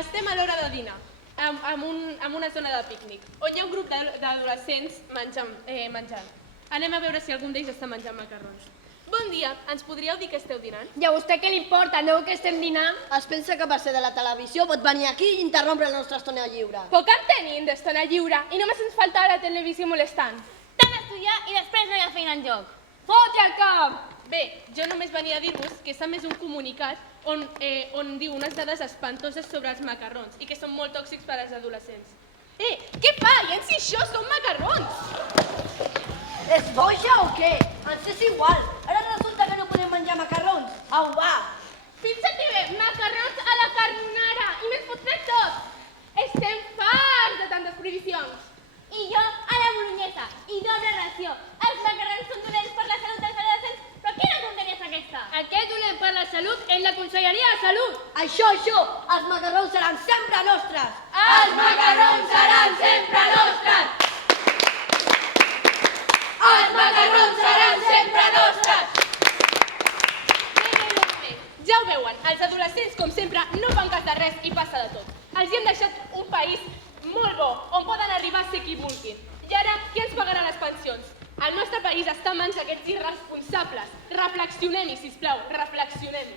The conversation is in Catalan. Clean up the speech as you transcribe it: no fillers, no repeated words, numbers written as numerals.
Estem a l'hora de dinar, en una zona de pícnic, on hi ha un grup d'adolescents menjant. Anem a veure si algun d'ells està menjant macarrons. Bon dia, ens podríeu dir què esteu dinant? I a vostè què li importa? No que estem dinant? Es pensa que per ser de la televisió pot venir aquí i interrompre la nostra estona lliure. Poc en tenim d'estona lliure i només ens falta la televisió molestant. Tant estudiar i després no hi ha feina en joc. Fot-hi al cap! Bé, jo només venia a dir-vos que s'ha emès un comunicat on diu unes dades espantoses sobre els macarrons i que són molt tòxics per als adolescents. Què fa? I en si això són macarrons! És boja o què? Ens és igual. Ara resulta que no podem menjar macarrons. Au, va! Fixa-t'hi bé, macarrons a la carbonara i més fotrem tot. Estem farts de tantes prohibicions. I jo a la bolognesa. I doble ració. Els macarrons són dolents per la salut dels adolescents, però quina tonteria és aquesta? El que és dolent per la salut és la Conselleria de Salut. Això! Els macarrons seran sempre nostres! Els macarrons seran sempre nostres! Els macarrons seran sempre nostres! Bé. Ja ho veuen, els adolescents, com sempre, no fan cas de res i passa de tot. Els hi hem deixat un país molt bo, on poden arribar a ser qui vulguin. I ara, qui ens pagarà les pensions? El nostre país està en mans d'aquests irresponsables. Reflexionem-hi, sisplau, reflexionem-hi.